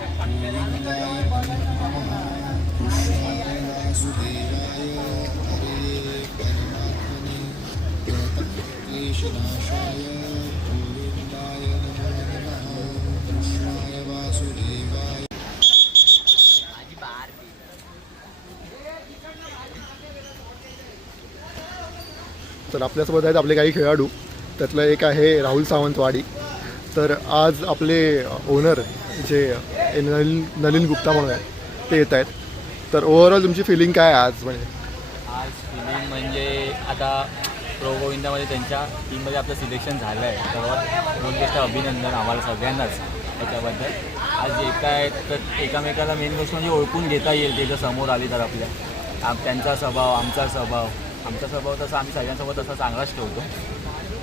गोविन्दाय नमः कृष्णाय वासुदेवाय हरे परमात्मने गोविन्दाय नमो नमः कृष्णाय वासुदेवाय तर आपल्यासोबत आहेत आपले काही खेळाडू. त्यातलं एक आहे राहुल सावंतवाडी. तर आज आपले ओनर जे नलिन नलिन गुप्ता म्हणून आहे ते येत आहेत. तर ओव्हरऑल तुमची फिलिंग काय आहे आज म्हणजे? आज फिलिंग म्हणजे आता प्रो गोविंदामध्ये त्यांच्या टीममध्ये आपलं सिलेक्शन झालं आहे तर दोन गोष्ट अभिनंदन आम्हाला सगळ्यांनाच त्याच्याबद्दल आज येत आहेत तर एकामेकाला मेन गोष्ट म्हणजे ओळखून घेता येईल ते जर समोर आली तर आपल्या. आम त्यांचा स्वभाव आमचा स्वभाव. आमचा स्वभाव तसा आम्ही सगळ्यांसोबत तसा चांगलाच ठेवतो.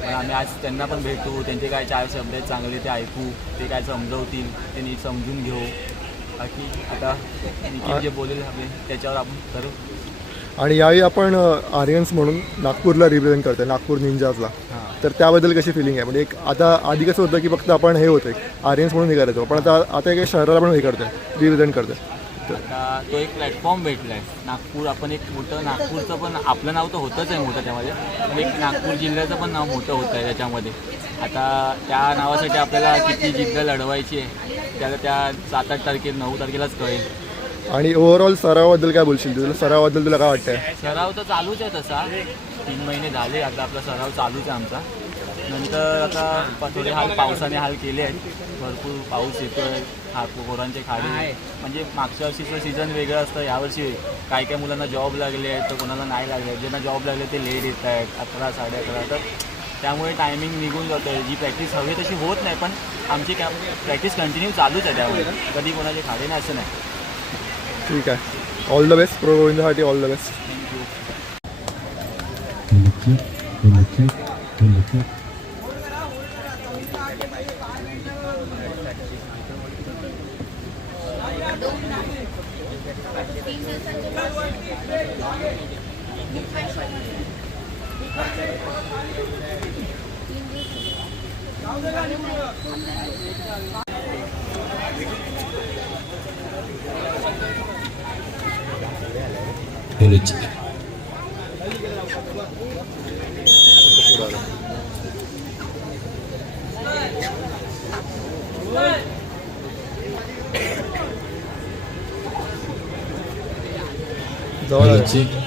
पण आम्ही आज त्यांना पण भेटू त्यांचे काय चार शब्द आहेत चांगले ते ऐकू ते काय समजवतील ते नीट समजून घेऊ. बाकी आता निखिल जे बोलेल आपले त्याच्यावर आपण करू. आणि यावेळी आपण आर्यन्स म्हणून नागपूरला रिप्रेझेंट करतोय नागपूर निंजाजला तर त्याबद्दल कशी फिलिंग आहे? म्हणजे एक आता आधी कसं होतं की फक्त आपण हे होते आर्यन्स म्हणून हे करायचो पण आता आता एक शहराला पण हे करतोय रिप्रेझेंट करतोय. आता तो एक प्लॅटफॉर्म भेटला आहे नागपूर आपण एक मोठं नागपूरचं पण आपलं नाव तर होतंच आहे मोठं त्यामध्ये. एक नागपूर जिल्ह्याचं पण नाव मोठं होतं आहे त्याच्यामध्ये. आता त्या नावासाठी आपल्याला किती जिद्द लढवायची आहे त्याला त्या सात आठ तारखे नऊ तारखेलाच कळेल. आणि ओव्हरऑल सरावाबद्दल काय बोलशील तुला सरावाबद्दल तुला काय वाटतंय? सराव तर चालूच आहे तसा. तीन महिने झाले आता आपला सराव चालूच आहे आमचा. नंतर आता थोडे हाल पावसाने हाल केले आहेत. भरपूर पाऊस येतो आहे हा पोरांचे खाडे. म्हणजे मागच्या वर्षीचं सीझन वेगळं असतं यावर्षी काय काय मुलांना जॉब लागले आहेत तर कोणाला नाही लागले आहेत. ज्यांना जॉब लागले ते लेट येत आहेत अकरा साडे अकरा. तर त्यामुळे टायमिंग निघून जातं आहे जी प्रॅक्टिस हवी तशी होत नाही पण आमची कॅ प्रॅक्टिस कंटिन्यू चालूच आहे त्यामुळे. कधी कोणाचे खाडे नाही असं नाही. ठीक आहे. All the best pro गोविंदासाठी all the best thank you 그렇지. 그렇지.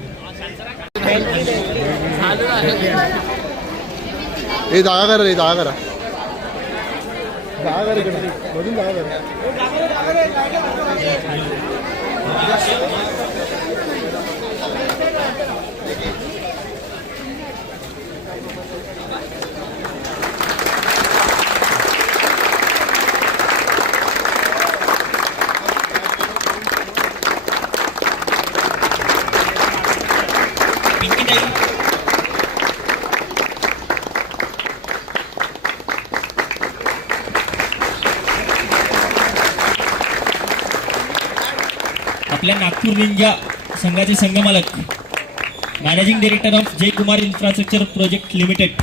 ए जागा करा रे जागा करा जागा करा इकडे मधून जागा करा आपल्या नागपूर निंजा संघाचे संघमालक managing director of Jay Kumar infrastructure project limited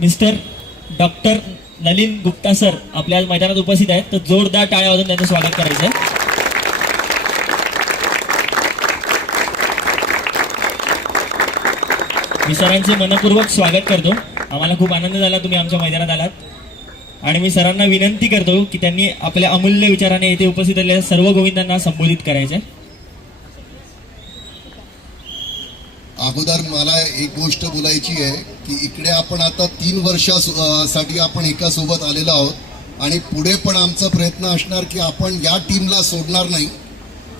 mister doctor Nalin Gupta sir आपल्या आज मैदानात उपस्थित आहेत. तर जोरदार टाळ्या वाजून त्यांचं स्वागत करायचं आहे. मी सरांचे मनपूर्वक स्वागत करतो. आम्हाला खूप आनंद झाला तुम्ही आमच्या मैदानात आलात. आणि मी सरांना विनंती करतो की त्यांनी आपल्या अमूल्य विचाराने येथे उपस्थित असलेल्या सर्व गोविंदांना संबोधित करायचे. अगोदर मला एक गोष्ट बोलायची आहे की इकडे आपण आता तीन वर्षासाठी आपण एका सोबत आलेलो आहोत आणि पुढे पण आमचा प्रयत्न असणार की आपण या टीमला सोडणार नाही.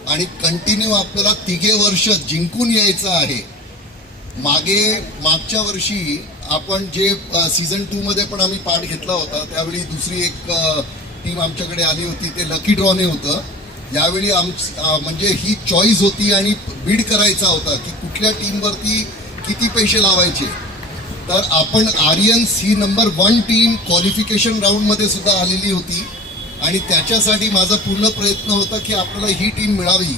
आणि कंटिन्यू आपल्याला तिघे वर्ष जिंकून यायचं आहे. मागे मागच्या वर्षी आपण जे सीझन टूमध्ये पण आम्ही पार्ट घेतला होता. त्यावेळी दुसरी एक टीम आमच्याकडे आली होती ते लकी ड्रॉने होतं. यावेळी आम म्हणजे ही चॉईस होती आणि बीड करायचा होता की कुठल्या टीमवरती किती पैसे लावायचे. तर आपण आर्यन्स ही नंबर वन टीम क्वालिफिकेशन राऊंडमध्ये सुद्धा आलेली होती. आणि त्याच्यासाठी माझा पूर्ण प्रयत्न होता की आपल्याला ही टीम मिळावी.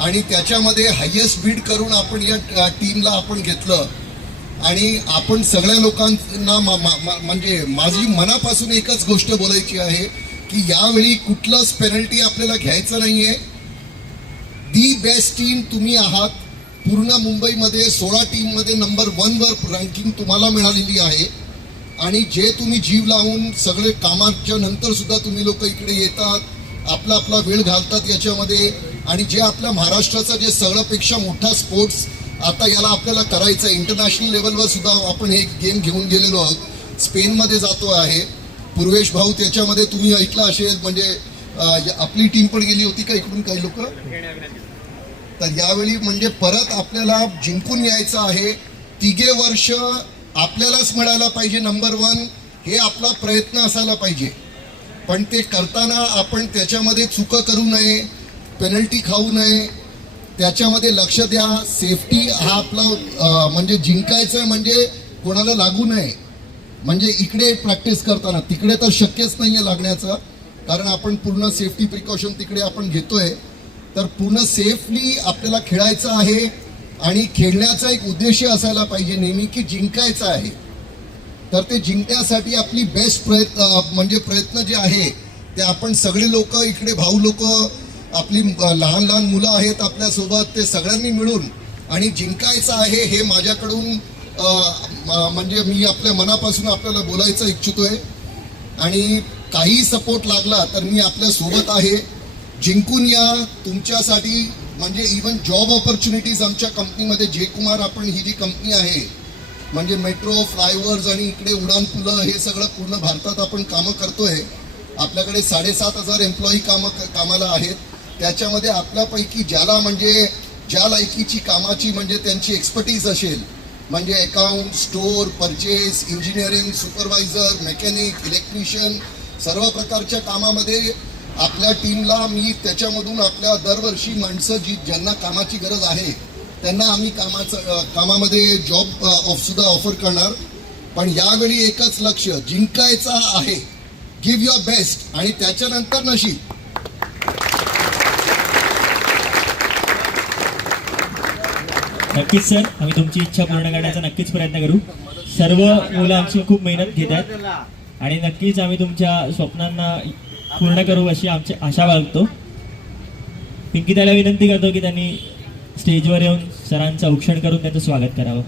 आणि त्याच्यामध्ये हायेस्ट बीड करून आपण या टीमला आपण घेतलं. आणि आपण सगळ्या लोकांना म्हणजे माझी मनापासून एकच गोष्ट बोलायची आहे की यावेळी कुठलाच पेनल्टी आपल्याला घ्यायचं नाहीये. दी बेस्ट टीम तुम्ही आहात. पूर्ण मुंबईमध्ये सोळा टीममध्ये नंबर वनवर रँकिंग तुम्हाला मिळालेली आहे. आणि जे तुम्ही जीव लावून सगळे कामाच्या नंतर सुद्धा तुम्ही लोक इकडे येतात आपला आपला वेळ घालतात याच्यामध्ये. आणि जे आपल्या महाराष्ट्राचा जे सगळ्यापेक्षा मोठा स्पोर्ट्स आता याला आपल्याला करायचं आहे. इंटरनॅशनल लेवलवर सुद्धा आपण हे गेम घेऊन गेलेलो आहोत. स्पेनमध्ये जातो आहे. पूर्वेश भाऊ त्याच्यामध्ये तुम्ही ऐकलं असेल म्हणजे आपली टीम पण गेली होती का इकडून काही लोक? तर यावेळी म्हणजे परत आपल्याला जिंकून यायचं आहे. तिघे वर्ष आपल्यालाच मिळायला पाहिजे नंबर वन हे आपला प्रयत्न असायला पाहिजे. पण ते करताना आपण त्याच्यामध्ये चुका करू नये पेनल्टी खाऊ नये त्याच्यामध्ये लक्ष द्या. सेफ्टी हा आपला म्हणजे जिंकायचं आहे म्हणजे कोणाला लागू नये. म्हणजे इकडे प्रॅक्टिस करताना तिकडे तर शक्यच नाही आहे लागण्याचं. कारण आपण पूर्ण सेफ्टी प्रिकॉशन तिकडे आपण घेतोय. तर पूर्ण सेफली आपल्याला खेळायचं आहे आणि खेळण्याचा एक उद्देश असायला पाहिजे नेहमी की जिंकायचं आहे. तर ते जिंकण्यासाठी आपली बेस्ट प्रयत्न म्हणजे प्रयत्न जे आहे ते आपण सगळे लोक इकडे भाऊ लोक आपली लहान लहान मुलं आहेत आपल्यासोबत ते सगळ्यांनी मिळून आणि जिंकायचं आहे हे माझ्याकडून म- म्हणजे मी आपल्या मनापासून आपल्याला बोलायचं इच्छितोय. आणि काही सपोर्ट लागला तर मी आपल्यासोबत आहे. जिंकून या तुमच्यासाठी म्हणजे इवन जॉब ऑपॉर्च्युनिटीज आमच्या कंपनीमध्ये जयकुमार आपण ही जी कंपनी आहे म्हणजे मेट्रो फ्लायओव्हर्स आणि इकडे उडान पुलं हे सगळं पूर्ण भारतात आपण कामं करतोय. आपल्याकडे साडेसात हजार एम्प्लॉई कामं कामाला आहेत. त्याच्यामध्ये आपल्यापैकी ज्याला म्हणजे ज्या लायकीची कामाची म्हणजे त्यांची एक्सपर्टीज असेल म्हणजे account store purchase engineering supervisor mechanic electrician सर्व प्रकारच्या कामामध्ये आपल्या टीमला मी त्याच्यामधून आपल्या दरवर्षी माणसं जी ज्यांना कामाची गरज आहे त्यांना आम्ही कामाचं कामामध्ये जॉब ऑफसुद्धा ऑफर करणार. पण यावेळी एकच लक्ष जिंकायचा आहे. गिव्ह युअर बेस्ट आणि त्याच्यानंतर नशीब. नक्कीच सर. आम्ही तुमची इच्छा पूर्ण करण्याचा नक्कीच प्रयत्न करू. सर्व मुलं आमची खूप मेहनत घेत आहेत. आणि नक्कीच आम्ही तुमच्या स्वप्नांना पूर्ण करू अशी आमची आशा बाळगतो. पिंकी त्याला विनंती करतो की त्यांनी स्टेजवर येऊन सरांचं औक्षण करून त्यांचं स्वागत करावं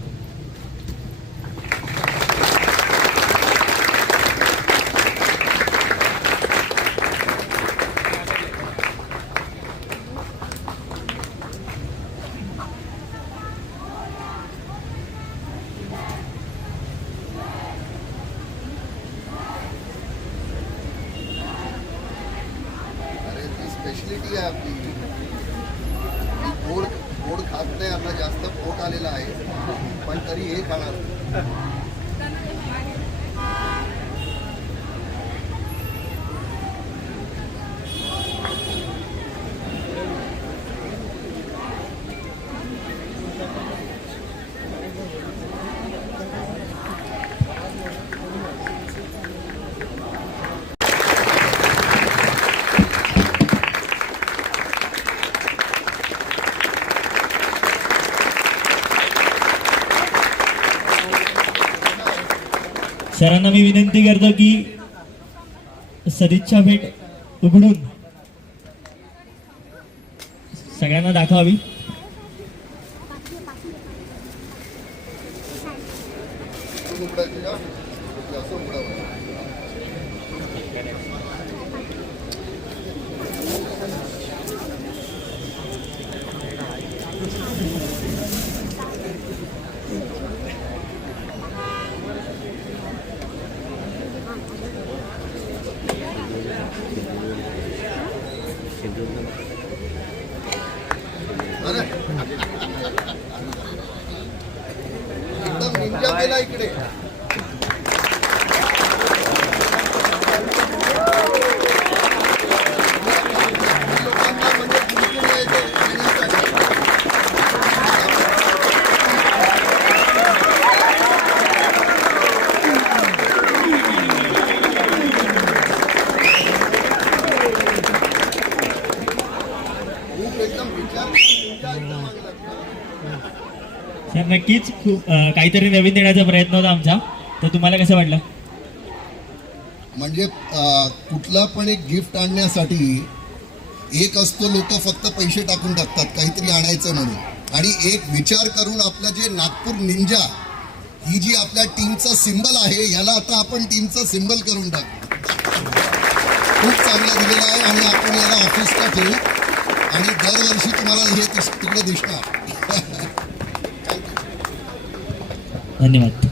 अरे ती स्पेशलिटी आहे आपली मी गोड गोड खात नाही आता जास्त पोट आलेलं आहे पण तरी हे खाणार. त्यांना मी विनंती करतो की सदिच्छा भेट उघडून सगळ्यांना दाखवावी असं उघडायचं का ओके, असं उघडावं अरे एकदम निंजा गेला इकडे लोकांना म्हणजे जिंकून यायचं येण्यासाठी. खूप एकदम विचार निंजा एकदम मागे लागला. सर नक्कीच खूप काहीतरी नवीन देण्याचा प्रयत्न होता आमचा. तर तुम्हाला कसं वाटलं? म्हणजे कुठला पण एक गिफ्ट आणण्यासाठी एक असतो लोक फक्त पैसे टाकून टाकतात काहीतरी आणायचं म्हणून. आणि एक विचार करून आपलं जे नागपूर निंजा ही जी आपल्या टीमचा सिंबल आहे याला आता आपण टीमचा सिंबल करून टाकू. खूप चांगला दिलेला आहे आणि आपण याला ऑफिसला ठेवू. आणि दरवर्षी तुम्हाला हे तिकडे दिसणार धन्यवाद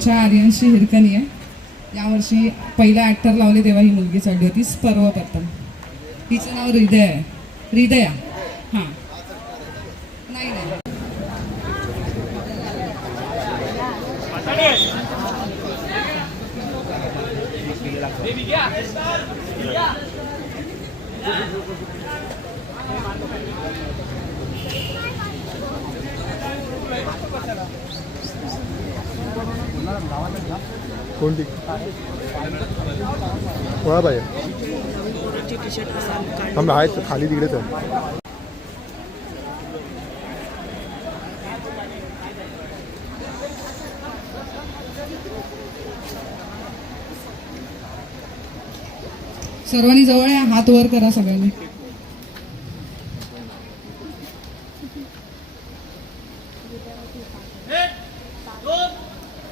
आमच्या आर्यनशी हिरकणी आहे. यावर्षी पहिला ॲक्टर लावले तेव्हा ही मुलगी चढली होती स्पर्व प्रथम तिचं नाव हृदय आहे. हृदया. हां. नाही नाही. कोणती? कोणा पाहिजे थांब आहेत खाली तिकडेच आहे. सर्वांनी जवळ आहे हात वर करा सगळ्यांनी.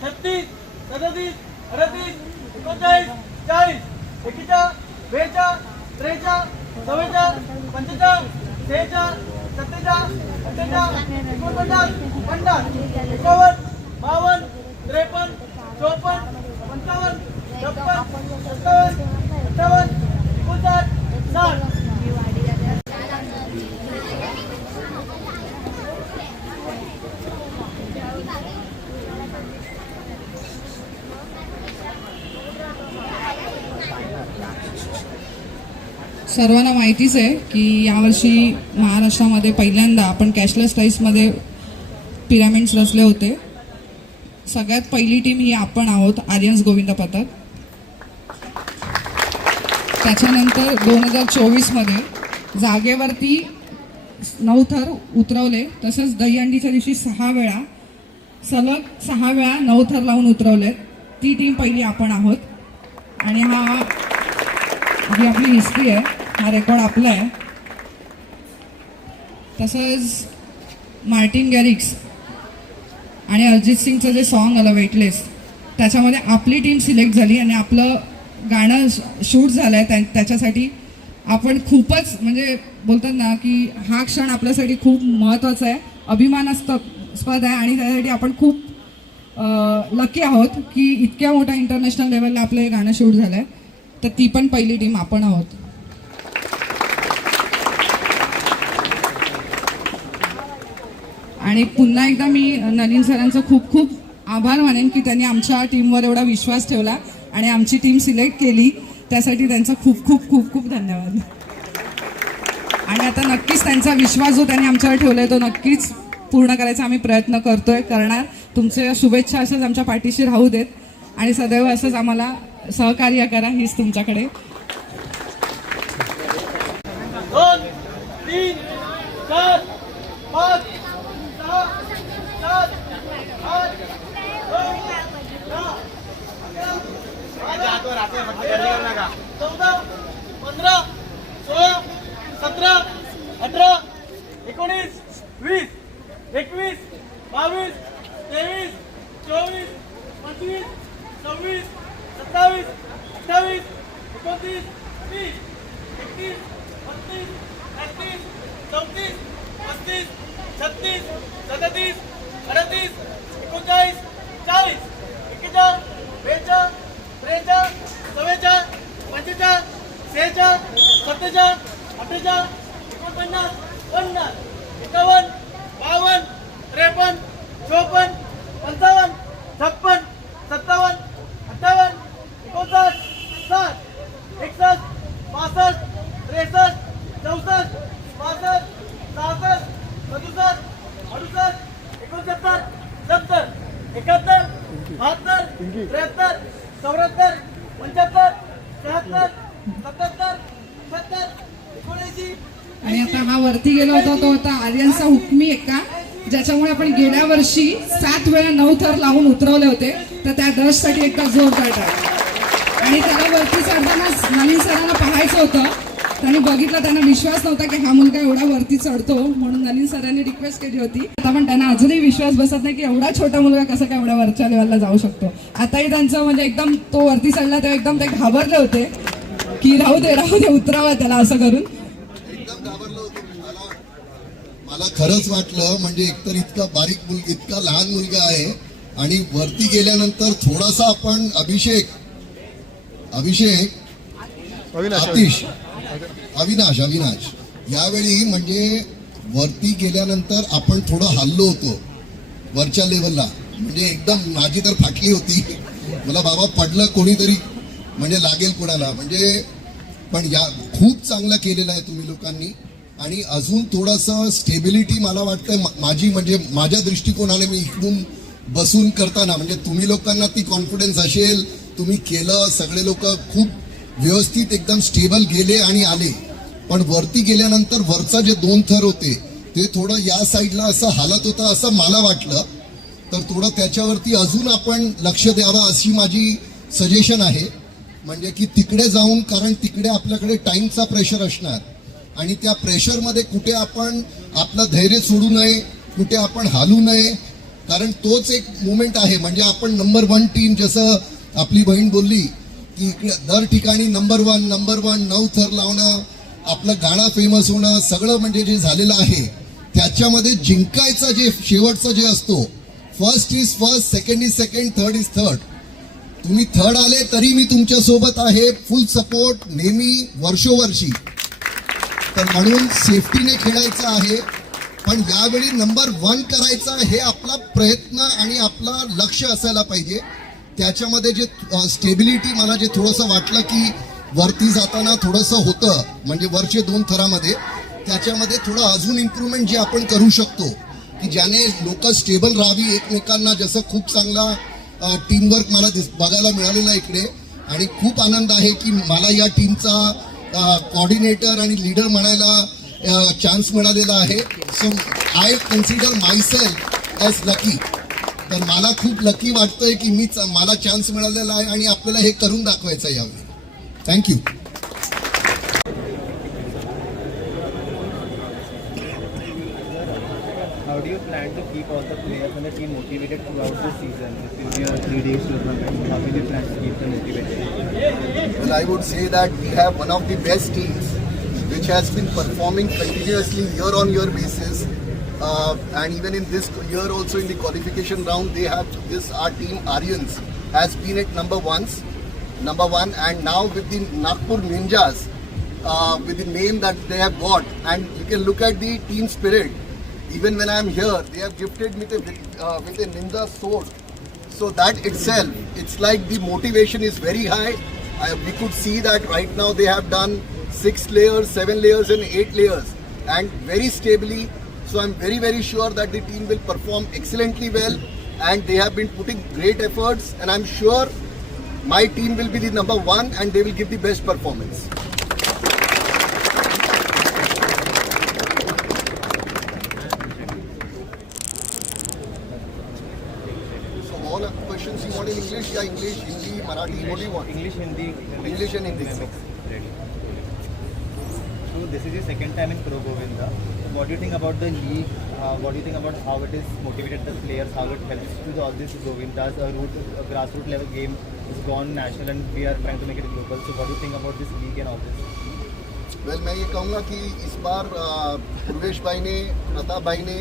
छत्तीस सदतीस अडतीस एकोणचाळीस चाळीस एकेचाळ बेचाळ त्रेचाळ चव्वेचाळ पंचेचाळ सेहेचाळ सत्तेचाळ अठ्ठेचाळ एकोणपन्नास पन्नास एकावन्न बावन्न त्रेपन्न चौपन्न पंचावन्न छप्पन सत्तावन्न अठ्ठावन्न एकोणसाठ साठ सर्वांना माहितीच आहे की यावर्षी महाराष्ट्रामध्ये पहिल्यांदा आपण कॅशलेस प्राईसमध्ये पिरामिड्स रचले होते. सगळ्यात पहिली टीम ही आपण आहोत आर्यन्स गोविंद पथक. त्याच्यानंतर दोन हजार चोवीसमध्ये जागेवरती नऊ थर उतरवले. तसंच दहीहंडीच्या दिवशी सहा वेळा सलग सहा वेळा नऊ थर लावून उतरवले. ती टीम पहिली आपण आहोत. आणि हा ही आपली हिस्ट्री आहे हा रेकॉर्ड आपला. आहे तसंच मार्टिन गॅरिक्स आणि अरिजित सिंगचं जे सॉन्ग आलं वेटलेस त्याच्यामध्ये आपली टीम सिलेक्ट झाली आणि आपलं गाणं शूट झालं आहे त्या त्याच्यासाठी आपण खूपच म्हणजे बोलतात ना की हा क्षण आपल्यासाठी खूप महत्त्वाचा आहे. अभिमानास्पद आहे आणि त्यासाठी आपण खूप लकी आहोत की इतक्या मोठ्या इंटरनॅशनल लेवलला आपलं हे गाणं शूट झालं आहे तर ती पण पहिली टीम आपण आहोत. आणि पुन्हा एकदा मी नलीन सरांचं खूप खूप आभार मानेन की त्यांनी आमच्या टीमवर एवढा विश्वास ठेवला आणि आमची टीम सिलेक्ट केली. त्यासाठी त्यांचा खूप खूप खूप खूप धन्यवाद. आणि आता नक्कीच त्यांचा विश्वास जो त्यांनी आमच्यावर ठेवला आहे तो नक्कीच पूर्ण करायचा आम्ही प्रयत्न करतोय करणार. तुमचे शुभेच्छा असंच आमच्या पाठीशी राहू देत. आणि सदैव असंच आम्हाला सहकार्य करा हीच तुमच्याकडे दोन तीन चार पाच सहा सात आठ नऊ दहा अकरा चौदा पंधरा सोळा सतरा अठरा एकोणीस वीस एकवीस बावीस तेवीस चोवीस पंचवीस सव्वीस सत्तावीस अठ्ठावीस एकोणतीस तीस एकतीस बत्तीस अडतीस चौतीस पस्तीस छत्तीस सदतीस अडतीस एकोणचाळीस चाळीस एक्केचाळीस बेचाळीस त्रेचाळीस चव्वेचाळीस पंचेचाळीस सेहेचाळीस सत्तेचाळीस अठ्ठेचाळीस एकोणपन्नास पन्नास एकावन्न बावन्न त्रेपन्न चोपन्न पंचावन्न छप्पन सत्तावन्न अठ्ठावन्न एकोणसाठ साठ एकसष्ट पासष्ट त्रेसष्ट चौसष्ट पासष्ट सहासष्ट सदुसष्ट अडुसष्ट एकोणसत्तर सत्तर एकाहत्तर बहात्तर त्र्याहत्तर चौऱ्याहत्तर पंच्याहत्तर शहात्तर सत्याहत्तर सत्तर एकोणऐंशी आणि आता हा वरती गेला होता तो होता आर्यनचा हुकमी एक्का ज्याच्यामुळे आपण गेल्या वर्षी सात वेळा नऊ थर लावून उतरवले होते तर त्या दशसाठी एकदा जोरदार टाळ्या. आणि त्याला वरती चढताना नवीन सरांना पाहायचं होतं त्यांनी बघितलं त्यांना विश्वास नव्हता की हा मुलगा एवढा वरती चढतो म्हणून नवीन सरांनी रिक्वेस्ट केली होती. आता पण त्यांना अजूनही विश्वास बसत नाही की एवढा छोटा मुलगा कसा काय एवढ्या वरच्या लेवलला जाऊ शकतो. आताही त्यांचं म्हणजे एकदम तो वरती चढला तेव्हा एकदम ते घाबरले होते की राहू दे राहू दे उतरावा त्याला असं करून. एकदम घाबरलो होतो. मी. मला मला खरंच वाटलं म्हणजे एकतर इतका बारीक मुलगा इतका लहान मुलगा आहे आणि वरती गेल्यानंतर थोडासा आपण अभिषेक अभिषेक अविनाश आतिश. अविनाश अविनाश. यावेळी म्हणजे वरती गेल्यानंतर आपण थोडं हल्लो होतो. वरच्या लेवलला म्हणजे एकदम माझी तर फाटली होती. मला बाबा पडलं कोणीतरी. म्हणजे लागेल कोणाला. म्हणजे पण या खूप चांगलं केलेलं आहे तुम्ही लोकांनी. आणि अजून थोडंसं स्टेबिलिटी मला वाटतं माझी म्हणजे माझ्या दृष्टिकोनाने मी इकडून बसून करताना म्हणजे तुम्ही लोकांना ती कॉन्फिडन्स असेल तुम्ही केलं सगळे लोक खूप व्यवस्थित एकदम स्टेबल गेले आणि आले. पण वरती गेल्यानंतर वरचा जे दोन थर होते ते थोडं या साईडला असं हालत होतं असं मला वाटलं. तर थोडं त्याच्यावरती अजून आपण लक्ष द्यावं अशी माझी सजेशन आहे. म्हणजे की तिकडे जाऊन कारण तिकडे आपल्याकडे टाईमचा प्रेशर असणार. आणि त्या प्रेशरमध्ये कुठे आपण आपलं धैर्य सोडू नये कुठे आपण हालू नये कारण तोच एक मुमेंट आहे. म्हणजे आपण नंबर वन टीम जसं आपली बहीण बोलली की इकडे दर ठिकाणी नंबर वन नंबर वन नऊ थर लावणं आपलं गाणं फेमस होणं सगळं म्हणजे जे झालेलं आहे त्याच्यामध्ये जिंकायचं जे शेवटचं जे असतो first is first second is second third is third तुम्ही थर्ड आले तरी मी तुमच्यासोबत आहे फुल सपोर्ट नेहमी वर्षोवर्षी. तर म्हणून सेफ्टीने खेळायचं आहे पण यावेळी नंबर वन करायचा हे आपला प्रयत्न आणि आपला लक्ष असायला पाहिजे. त्याच्यामध्ये जे स्टेबिलिटी मला जे थोडंसं वाटलं की वरती जाताना थोडंसं होतं म्हणजे वरचे दोन थरामध्ये त्याच्यामध्ये थोडं अजून इम्प्रूव्हमेंट जे आपण करू शकतो की ज्याने लोक स्टेबल राहावी एकमेकांना. जसं खूप चांगला टीमवर्क मला दिस बघायला मिळालेला आहे इकडे. आणि खूप आनंद आहे की मला या टीमचा कॉर्डिनेटर आणि लीडर म्हणायला चान्स मिळालेला आहे. So I consider myself as lucky तर मला खूप लकी वाटतंय की मी मला चान्स मिळालेला आहे आणि आपल्याला हे करून दाखवायचं यावेळी. Thank you. How do you plan to keep all the players and the team motivated throughout the season? This is your three days tournament. How do you plan to keep them motivated? Well, I would say that we have one of the best teams which has been performing continuously year on year basis. Uh, and even in this year also in the qualification round they have this our team Aryans has been at number ones number one, and now with the Nagpur Ninjas, uh, with the name that they have got, and you can look at the team spirit. Even when I am here, they have gifted me with, uh, with a ninja sword. So that itself, it's like the motivation is very high. I, we could see that right now they have done six layers, seven layers, and eight layers, and very stably. So I'm very very sure that the team will perform excellently well, and they have been putting great efforts, and I'm sure my team will be the number one, and they will give the best performance. So all the questions you want in English, yeah, English, Hindi, Marathi, what do you want? English, Hindi, English and Hindi. Ready. So this is your second time in Pro Govinda. What do you think about the league? Uh, what do you think about how it is motivated the players? How it helps to the, all this Govindas? A root, a grassroots level game is gone national, and we are trying to make it global. So what do you think about this league and all this? वेल मैं ये कहूँगा कि इस बार पूर्वेश भाई ने प्रताप भाई ने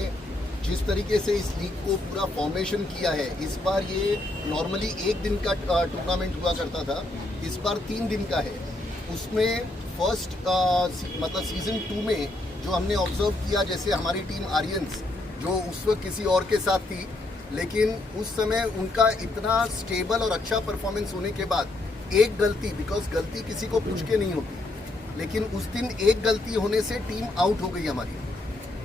जिस तरीके से इस लीग को पूरा फॉर्मेशन किया है इस बार ये नॉर्मली एक दिन का टूर्नामेंट हुआ करता था इस बार तीन दिन का है उसमें फ़र्स्ट मतलब सीज़न टू में जो हमने ऑब्ज़र्व किया जैसे हमारी टीम आर्यंस जो उस वक्त किसी और के साथ थी लेकिन उस समय उनका इतना स्टेबल और अच्छा परफॉर्मेंस होने के बाद एक गलती बिकॉज़ गलती किसी को पूछ के नहीं होती। लेकिन उस दिन एक गलती होने से टीम आउट हो गई हमारी।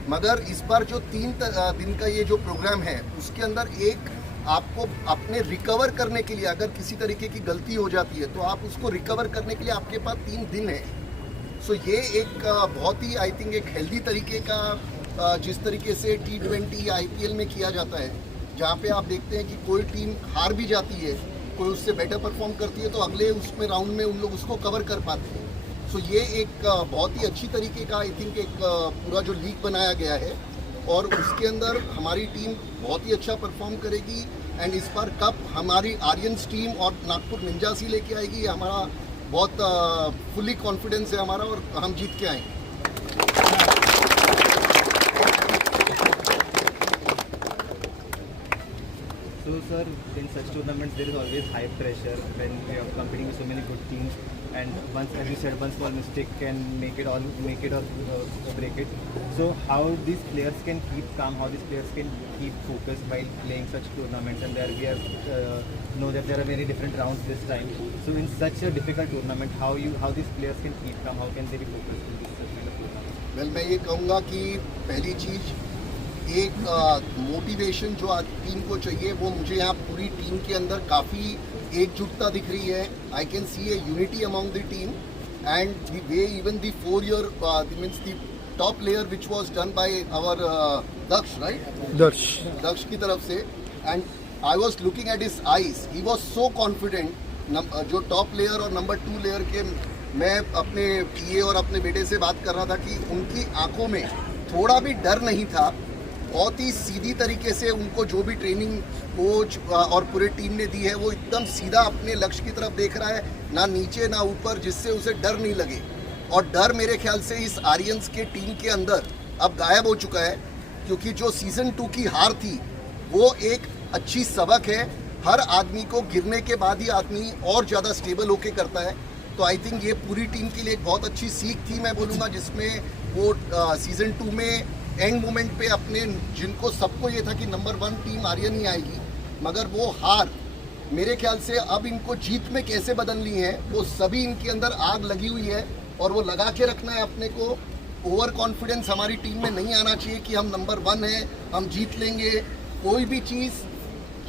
मगर इस बार जो तीन दिन का ये जो प्रोग्राम है, उसके अंदर एक आपको अपने रिकवर करने के लिए अगर किसी तरीके की गलती हो जाती है तो आप उसको रिकवर करने के लिए आपके पास तीन दिन है। सो ये एक बहुत ही आई थिंक एक हेल्दी तरीके का जिस तरीके से टी ट्वेंटी आई में किया जाता है। जहाँ पे आप देखते हैं कि कोई टीम हार भी जाती है, कोई उससे बेटर परफॉर्म करती है तो अगले उसमें राउंड में उन लोग उसको कवर कर पाते हैं। सो ये एक बहुत ही अच्छी तरीके का आई थिंक एक पूरा जो लीग बनाया गया है और उसके अंदर हमारी टीम बहुत ही अच्छा परफॉर्म करेगी एंड इस बार कप हमारी आर्यंस टीम और नागपुर निंजास लेके आएगी हमारा बहुत फुली कॉन्फिडेंस है हमारा और हम जीत के आएँगे। Sir, in such tournaments there is always high pressure when we are competing with so many good teams. And once, as you said, one small mistake can make it all, make it or uh, break it. So, how these players can keep calm? How these players can keep focused while playing such tournaments? And there we have uh, know that there are very different rounds this time. So, in such a difficult tournament, how you, how these players can keep calm? How can they be focused in this such kind of tournament? वेल मैं ये कहूँगा कि पहली चीज़ एक motivation जो आज team को चाहिए वो मुझे यहाँ पूरी टीम के अंदर काफ़ी एकजुटता दिख रही है। I can see a unity among the team and the way even the four year means the top layer which was done by our Daksh right Daksh. Daksh की तरफ़ से। And I was looking at his eyes he was so confident जो top player और number two layer के मैं अपने PA और अपने बेटे से बात कर रहा था कि उनकी आँखों में थोड़ा भी डर नहीं था। बहुत ही सीधी तरीके से उनको जो भी ट्रेनिंग कोच और पूरे टीम ने दी है, वो एकदम सीधा अपने लक्ष्य की तरफ़ देख रहा है, ना नीचे, ना ऊपर, जिससे उसे डर नहीं लगे। और डर मेरे ख्याल से इस आर्यंस के टीम के अंदर अब गायब हो चुका है, क्योंकि जो सीज़न टू की हार थी, वो एक अच्छी सबक है। हर आदमी को गिरने के बाद ही आदमी और ज़्यादा स्टेबल होके करता है। तो आई थिंक ये पूरी टीम के लिए एक बहुत अच्छी सीख थी, मैं बोलूँगा, जिसमें वो सीज़न टू में एंड मोमेंट पे अपने जिनको सबको ये था कि नंबर वन टीम आर्यन ही आएगी, मगर वो हार। मेरे ख्याल से अब इनको जीत में कैसे बदलनी है, वो सभी इनके अंदर आग लगी हुई है और वो लगा के रखना है अपने को। ओवर कॉन्फिडेंस हमारी टीम में नहीं आना चाहिए कि हम नंबर वन है, हम जीत लेंगे। कोई भी चीज़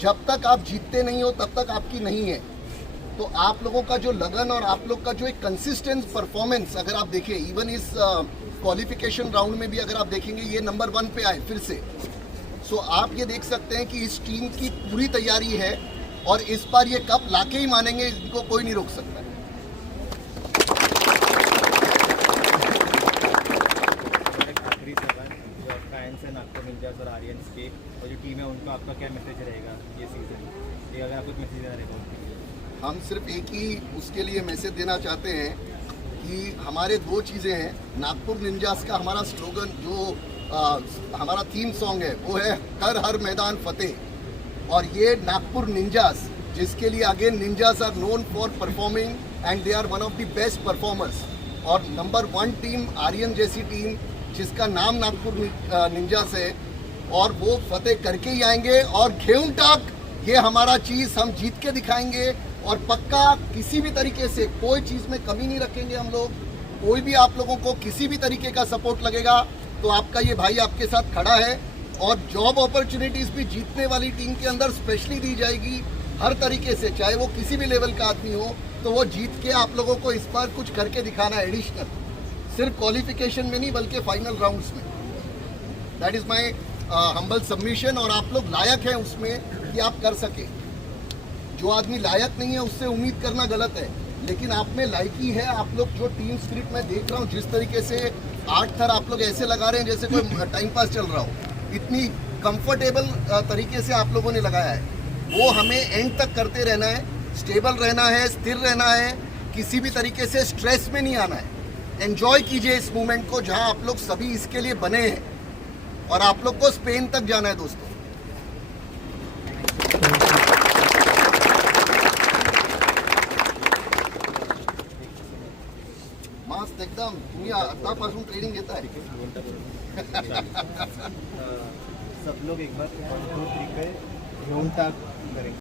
जब तक आप जीतते नहीं हो, तब तक आपकी नहीं है। तो आप लोगों का जो लगन और आप लोग का जो एक कंसिस्टेंट परफॉर्मेंस अगर आप देखें इवन इस क्वालिफिकेशन राउंड में भी अगर आप देखेंगे ये नंबर वन पे आए फिर से। सो so, आप ये देख सकते हैं कि इस टीम की पूरी तैयारी है और इस बार ये कप लाके ही मानेंगे इनको कोई नहीं रोक सकता। एक आखिरी सवाल जो फैंस नागपुर निंजास और आर्यंस के और जो टीम है उनको आपका क्या मैसेज रहेगा ये सीज़न ये अगर आपको मैसेज देना रहेगा हम सिर्फ़ एक ही उसके लिए मैसेज देना चाहते हैं कि हमारे दो चीज़ें हैं नागपुर निंजास का हमारा स्लोगन जो आ, हमारा थीम सॉन्ग है वो है हर हर मैदान फतेह। और ये नागपुर निंजास जिसके लिए again ninjas are known for performing and they are one of the best performers और नंबर वन टीम आर्यन जैसी टीम जिसका नाम नागपुर निंजास है और वो फतेह करके ही आएँगे। और घेउन टाक ये हमारा चीज़ हम जीत के दिखाएँगे। और पक्का किसी भी तरीके से कोई चीज़ में कमी नहीं रखेंगे हम लोग। कोई भी आप लोगों को किसी भी तरीके का सपोर्ट लगेगा तो आपका ये भाई आपके साथ खड़ा है और जॉब अपॉर्चुनिटीज़ भी जीतने वाली टीम के अंदर स्पेशली दी जाएगी हर तरीके से, चाहे वो किसी भी लेवल का आदमी हो तो वो जीत के आप लोगों को इस बार कुछ करके दिखाना एडिशनल सिर्फ़ क्वालिफिकेशन में नहीं, बल्कि फाइनल राउंड्स में। That is my humble submission और आप लोग लायक हैं उसमें कि आप कर सके। जो आदमी लायक नहीं है उससे उम्मीद करना गलत है। लेकिन आप में लायकी है आप लोग जो टीम स्क्रिप्ट में देख रहा हूँ जिस तरीके से आठ थर आप लोग ऐसे लगा रहे हैं जैसे कोई टाइम पास चल रहा हो। इतनी कंफर्टेबल तरीके से आप लोगों ने लगाया है। वो हमें एंड तक करते रहना है स्टेबल रहना है स्थिर रहना है किसी भी तरीके से स्ट्रेस में नहीं आना है। एंजॉय कीजिए इस मूवमेंट को जहाँ आप लोग सभी इसके लिए बने हैं। और आप लोग को स्पेन तक जाना है दोस्तों। आतापासून ट्रेनिंग घेत आहे. सब लोग एक बार वन टू घेऊन टाक करेंगे